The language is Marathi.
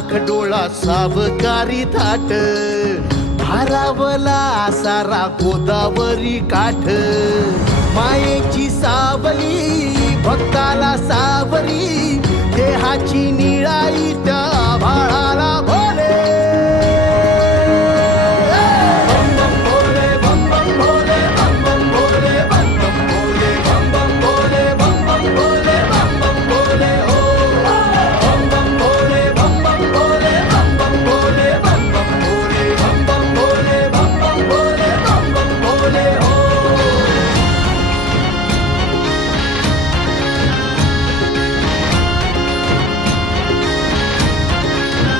लाख डोळा सावकारी थाट, भारावला सारा गोदावरी काठ. मायेची सावली भक्ताला सावरी, देहाची निळाई त्या भाळा